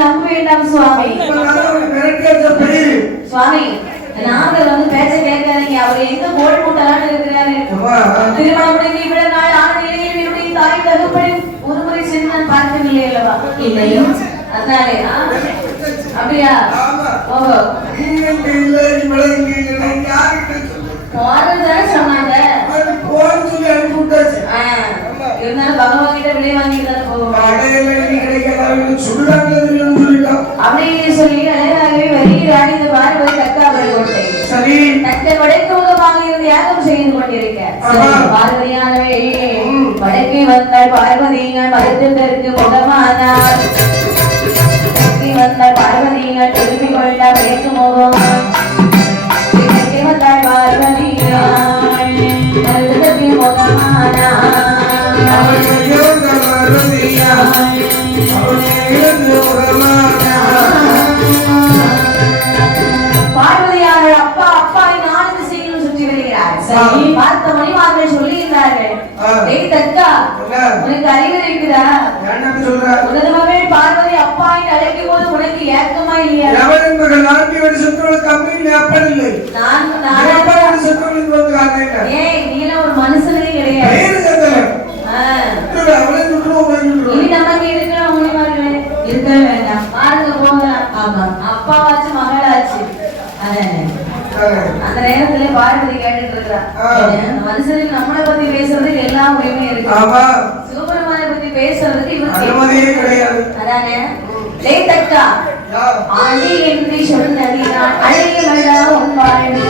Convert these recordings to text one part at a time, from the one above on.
நம்ப வேண்டாம் சுவாமி. சுவாமி நாங்கள் வந்து பேச்ச கேட்காதீங்க. அவர் எங்க கோல் மூட்டலான்னு இருக்கிறாரு? திருமணம் முடிந்து இவ்வளவு நாள் ஆன நிலையில் என்னுடைய தாய் தகுப்படி ஒரு முறை சென்று நான் பார்க்கவில்லை அல்லவா? இல்லையும். அதனாலே அப்படியா? ஓஹோ. போறதுதானே சொன்னாங்க. இருந்தாலும் பகவான் கிட்ட விலை வாங்கிட்டு போவோம். தானே போவோம் அப்படின்னு சொல்லி அழகாகவே வருகிறார் இந்த பார்வதி தக்காவரை கோட்டை சரி. இருந்து யாகம் செய்து கொண்டிருக்க. பார்வதியானவே வடக்கே முகமானார். தெற்கே மேற்கு தெற்கே முகமானார். பார்வதியானவர் பார்த்த மணிமார்கள் சொல்லியிருந்தார்கள் ஆ. ஏய் தக்கா உனக்கு அறிவு இருக்குதா? உனது மகள் பார்வதி அப்பா என்று அழைக்கும் போது உனக்கு ஏக்கமா இல்லையா? நான் நானாக ஏய் நீலாம் ஒரு மனுஷனே கிடையாது ஆ. இனி நமக்கு இருக்கிற மணிமார்களே இருக்க வேண்டாம் பாருங்க போகலாம் ஆமா அப்பாவாச்சு மகளாச்சு அதானே அந்த நேரத்துல பார்வதி கேட்டுட்டு இருக்கா ஆ. மனுஷனுக்கு நம்மளை பத்தி பேசுறதுக்கு எல்லா உரிமையும் இருக்கு. சிவபெருமானை பத்தி பேசுறதுக்கு இவருக்கு கிடையாது. அதானே? லேய் தக்கா ஆண்டி என்று சொன்னதி நான் அழையவடா உன் வாழ்வு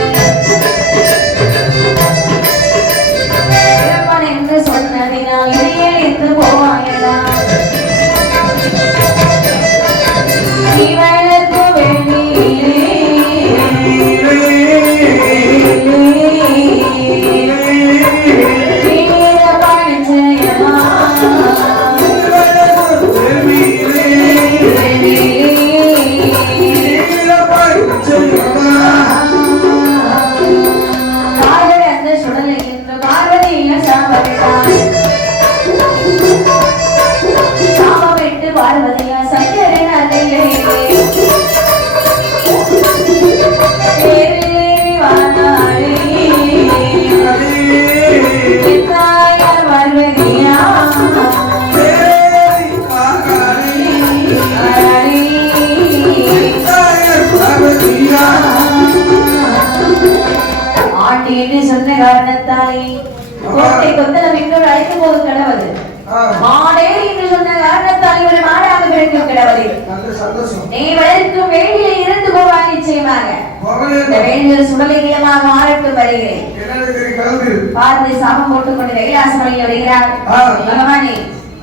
கைலாசம் வழி வருகிறார். பகவானே.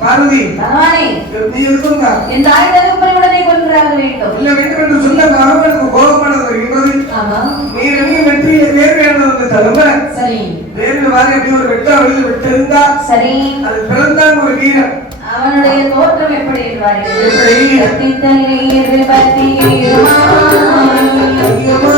பார்வதி. பகவானே. நீ இருக்குங்க என் தாய் தகப்பன் உடனே கொன்றாக வேண்டும். இல்ல வேண்டும் என்று சொன்ன பகவானுக்கு கோபமானது வருகின்றது ஆமா. நீர் நீ வெற்றியை வேறு வேண்டும் தலைமை சரி. வேறு வாரி எப்படி ஒரு வெட்ட வழியில் விட்டிருந்தா சரி. அது பிறந்தான் ஒரு வீரன். அவனுடைய தோற்றம் எப்படி? கத்தித்தலையில் பத்தி ஐயம்மா, ஆரவாரோடு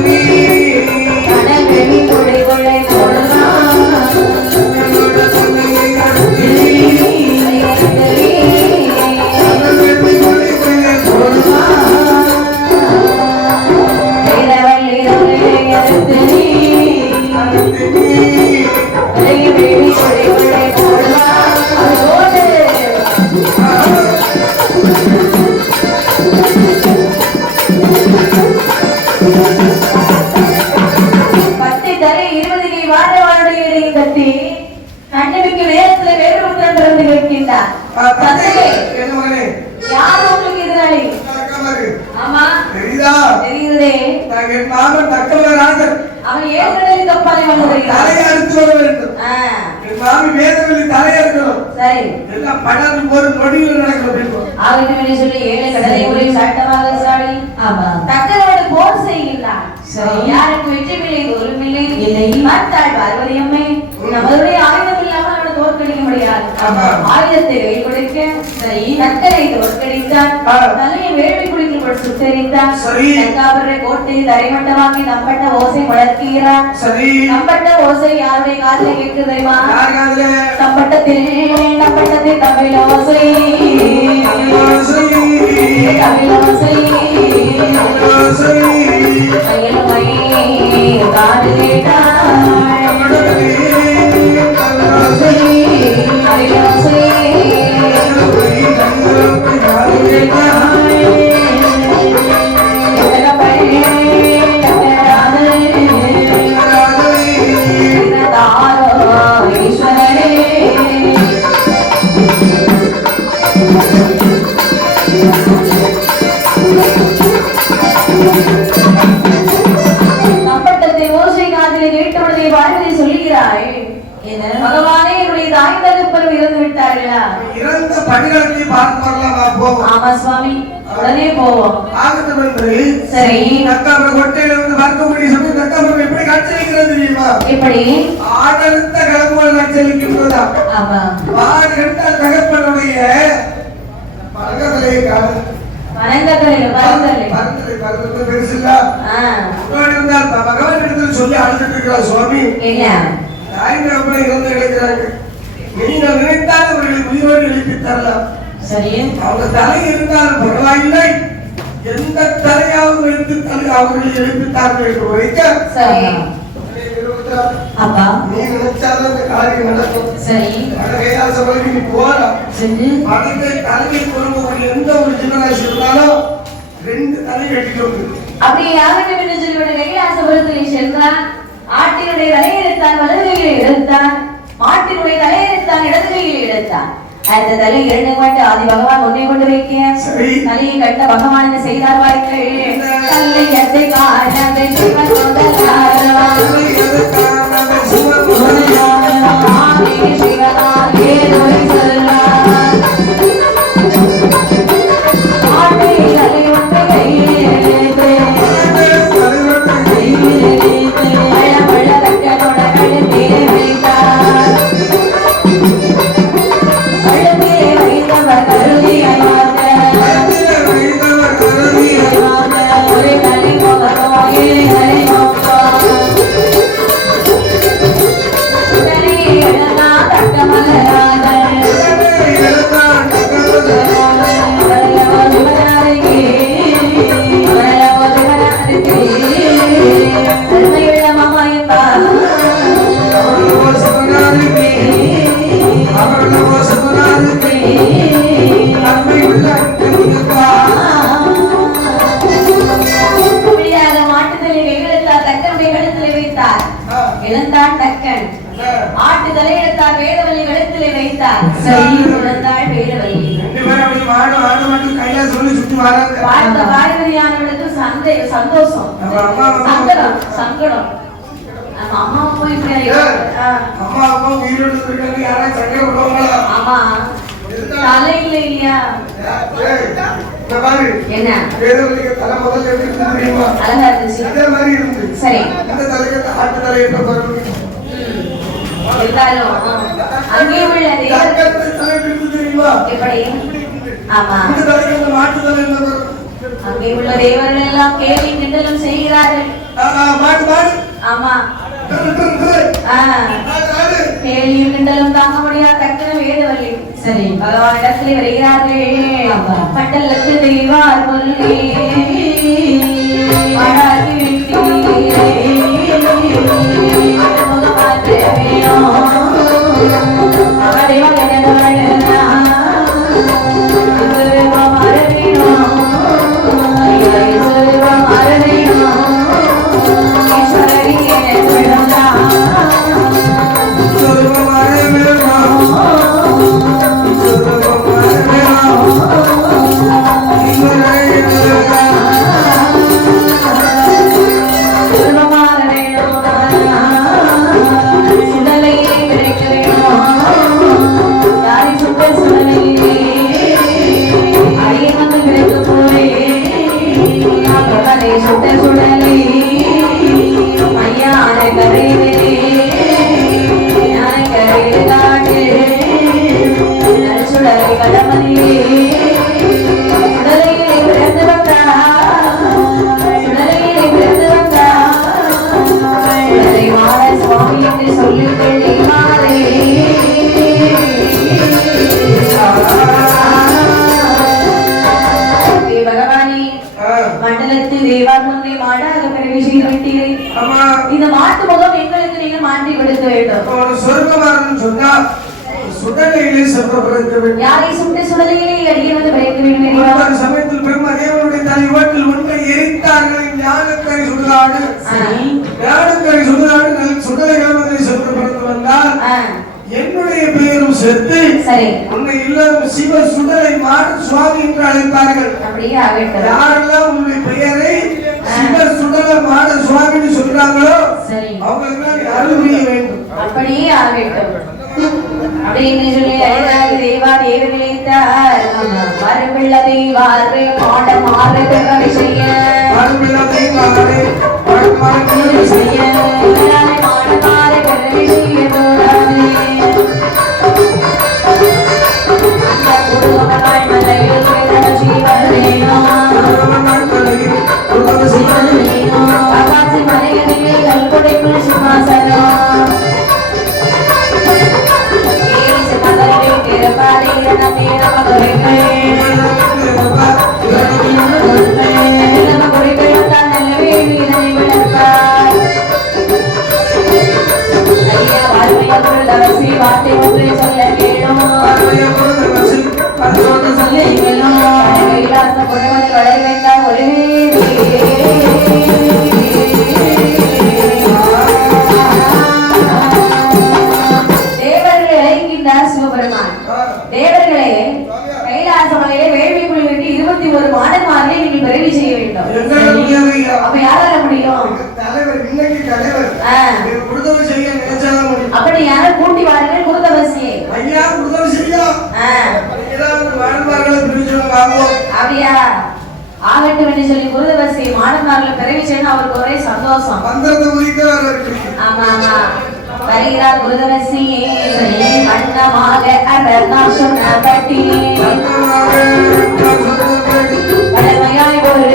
me. ஆமா. தெரியுதா? தெரியுதே. நான் என் மாமன் தக்கவராஜன் அவன் ஏழு கடலுக்கு அப்பாலே வந்து வருகிறான் தலையை அறுத்து வர வேண்டும். ஆ, என் மாமி வேதவெளி தலையை இருக்கணும் சரி. எல்லாம் படம் ஒரு நொடியில் நடக்கணும் அப்படின்னு ஆகட்டும் என்று சொல்லி ஏழு கடலை ஒரே சட்டமாக சாடி. ஆமா. தக்கரோடு போர் செய்கின்றான். சரி. யாருக்கு வெற்றிமில்லை தோல்வில்லை இல்லை. பார்த்தாள் பார்வதி அம்மை நம்மளுடைய ஆயுதம் இல்லாமல் தோற்கடிக்க முடியாது. ஆயுதத்தை கை கொடுக்க சரி தக்கரை தோற்கடித்தான் ஆ. தலையை வேள்வி குடிக்குள் சுட்டெரித்தான் சரி. தக்காபுரை கோட்டை தரைமட்டமாக்கி நம்பட்ட ஓசை முழக்கிறான் சரி நம்பட்ட ஓசை யாருடைய காதில் கேட்கு காதில் கேட்டவுடனே பார்வதி சொல்லுகிறாய் என்ன பகவானே என்னுடைய தாய் தகப்பனும் இறந்து விட்டார்களா? இறந்த பணிகளத்தை பார்த்து வரலாமா போவோம். ஆமா சுவாமி உடனே போவோம். ஆகட்டும் என்று சரி. தக்காபுர கொட்டையில இருந்து பார்க்கக்கூடிய சமயம் தக்காபுரம் எப்படி காட்சியளிக்கிறது தெரியுமா? எப்படி? ஆடழுத்த காட்சியளிக்கின்றதா ஆமா. மாடு கண்டால் தகப்பனுடைய பகவான் இடத்துல சொல்லி அழுதுட்டு இருக்கிறார் சுவாமி. தாய் தகப்பனை இறந்து கிடைக்கிறாங்க நீங்கள் நினைத்தால் அவர்களை உயிரோடு எழுப்பி தரலாம் அவங்க தலை இருந்தால் பரவாயில்லை. எந்த தலையாவது எடுத்து தலை அவர்களை எழுப்பித்தார்கள் என்று உரைக்க சரி அப்பா. நீ நினைச்சாலும் இந்த காரியம் நடக்கும் சரி அழகையா சபைக்கு நீ போகலாம் சென்று படத்தை தலையை பொறுப்பவர்கள் எந்த ஒரு ஜீவராசி இருந்தாலும் ரெண்டு தலை கட்டிட்டு வந்து அப்படி யாகட்டும் என்று சொல்லிவிட கைலாசபுரத்தில் சென்றான் ஆட்டினுடைய தலையெடுத்தான் வலது கையில் எடுத்தான். மாட்டினுடைய தலையெடுத்தான் இடது கையில் எடுத்தான். அந்த தலை இரண்டு மாட்டு ஆதி பகவான் ஒன்றை கொண்டு வைக்க. சரி. தலையை கட்ட பகவான் சிவன் சங்கடம் சங்கடம். நம்ம அம்மா போய் அம்மா அப்பா உயிரோடு இருக்காங்க யாராவது சண்டை விடுவாங்களா ஆமா. தலை இல்லை இல்லையா? என்ன? தலை முதல்ல எப்படி தெரியுமா அழகா இருந்துச்சு. அதே மாதிரி இருந்தது சரி. இந்த தலைக்கு ஆட்டு தலை என்ன பாருங்க ம். இருந்தாலும் அங்கே உள்ள தேவர் தக்கத்து தலை எப்படி இருந்தது தெரியுமா எப்படி? ஆமா. இந்த தலைக்கு இந்த மாட்டு தலை என்ன பாருங்க அங்கே உள்ள தேவர்கள் எல்லாம் கேலி கிண்டலும் செய்கிறார்கள். ஆமா. கேலியும் கிண்டலும் தாங்க முடியாத தக்கன வேதவல்லி சரி. பகவான் இடத்துல வருகிறார்கள். மண்டலத்து தெய்வார் விட்டீரே. ಕಡಮನೇ செத்து உன்னை இல்லாம சிவ சுடரை மாடு சுவாமி என்று அழைப்பார்கள். யாரெல்லாம் உன்னுடைய பெயரை சிவ சுடர மாட சுவாமின்னு சொல்றாங்களோ அவங்களுக்கு அருள் வேண்டும். அப்படியே ஆகட்டும். அப்படின்னு சொல்லி அழகாக தெய்வா தேவி நிலைத்தார் மறுபிள்ள தெய்வாறு பாட செய்ய. மறுபிள்ள மாட செய்ய. சொல்லி குருதவசியம் ஆனந்தாரில் பிறவிச்சேன்னு அவருக்கு ஒரே சந்தோஷம். ஆமா ஆமா. வருகிறார் குருதவசியே அண்ணமாக அதெல்லாம் சொன்ன பட்டியே பழமையாய் ஒரு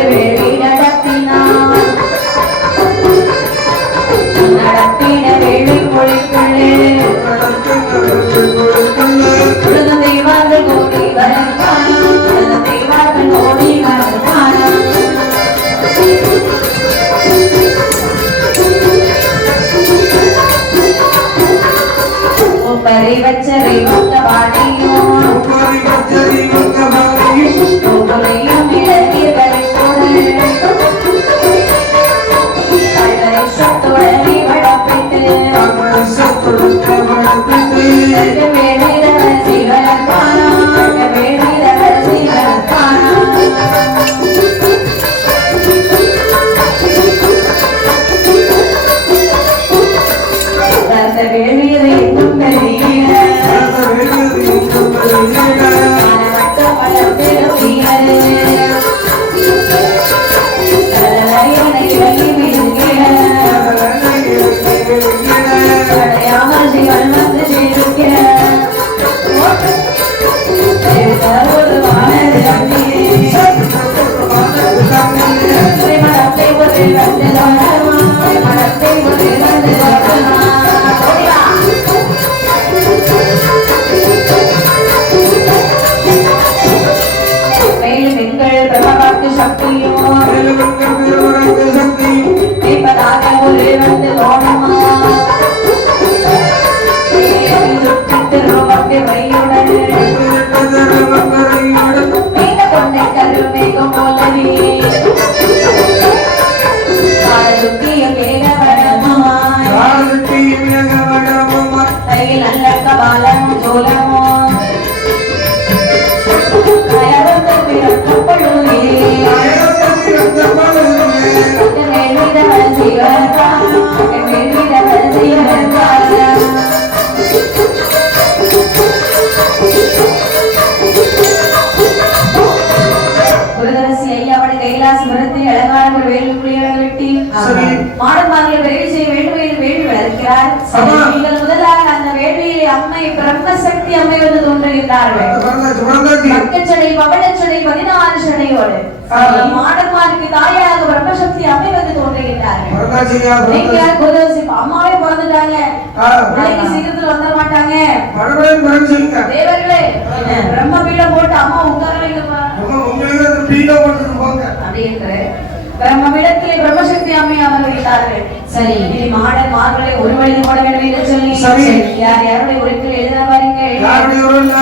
நீங்கள் முதலாக அந்த வேள்வியில் அம்மை பிரம்மசக்தி அம்மை வந்து தோன்றுகின்றார்கள் பக்கச்சடை பவளச்சடை பதினாறு சடையோடு. ஆ. மாடமாருக்கு தாயாக பிரம்மசக்தி அம்மை வந்து தோன்றுகின்றார்கள் நீங்க அம்மாவே பிறந்துட்டாங்க. ஆ. பிள்ளைக்கு சீக்கிரத்துல வந்துட மாட்டாங்க. தேவர்களே பிரம்ம பீடம் போட்டு அம்மா உட்கார அப்படின்ற பிரம்மவிடத்திலே பிரம்மசக்தி அம்மை அமர்கிறார்கள் சரி இனி மாடல் மார்களை ஒரு வழி போட வேண்டும் என்று சொல்லி. யார் யாருடைய உரைப்பில் எழுத பாருங்கள் யாருடைய உறவு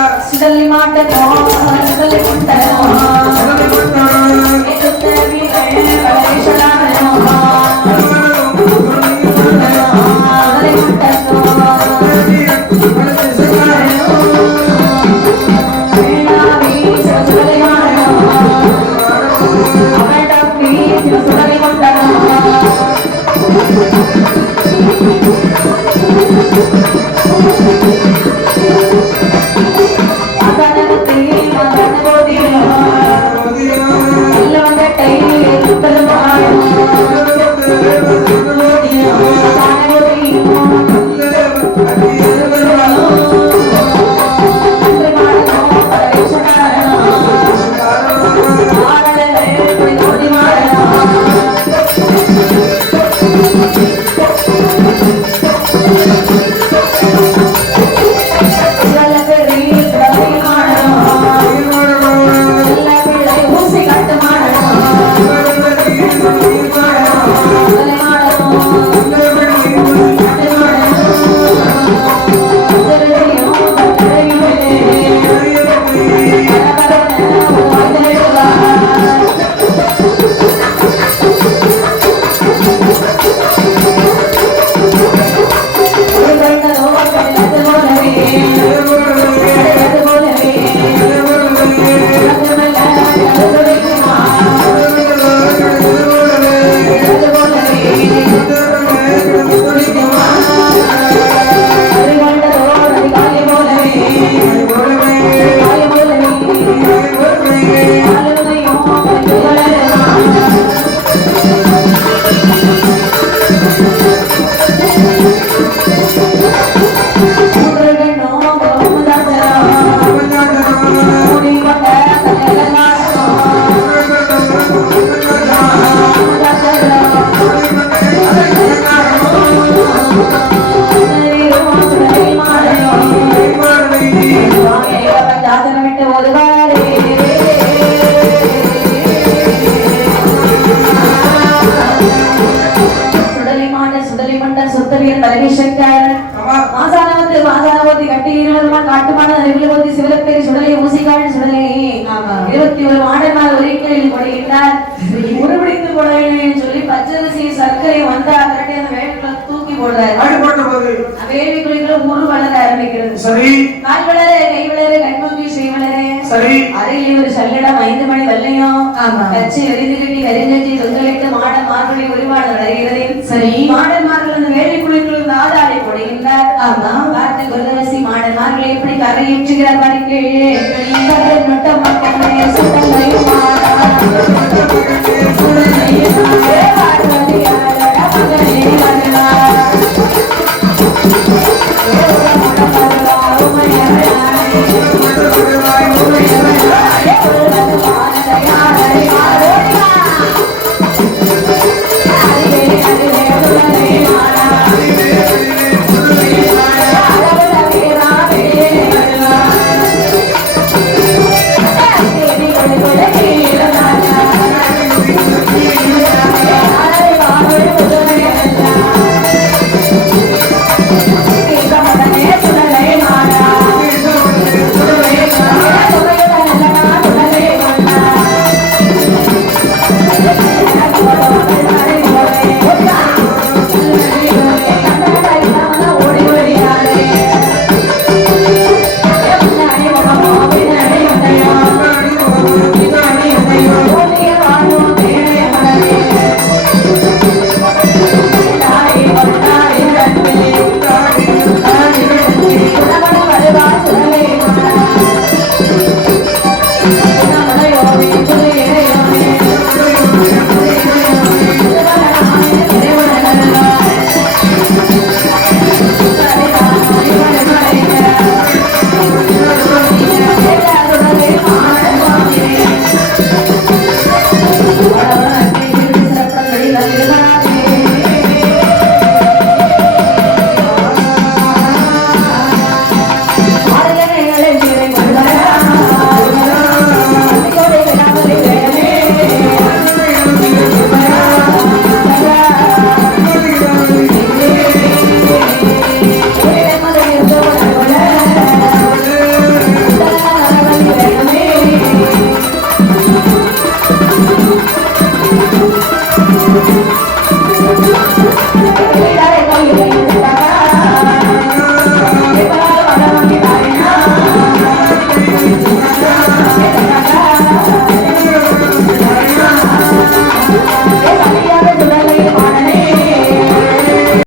சரி. கால் வளர கை வளர கண்மூக்கி ஸ்ரீ வளர. சரி. அறையில் ஒரு சல்லடம் ஐந்து மணி வெள்ளையும் கச்சி எரிந்து கட்டி கரிஞ்சட்டி தொங்கலிட்டு மாடல் மார்படி ஒருபாடு நடக்கிறது சரி. மாடல் மார்கள் அந்த வேலை குழுக்கள் ஆதாரை போடுகின்றார். ஆமா. பார்த்து குருதரசி மாடல் மார்களை எப்படி கரையேற்றுகிறார் பாருங்கள் நொட்ட மக்களே சுடலையும் Thank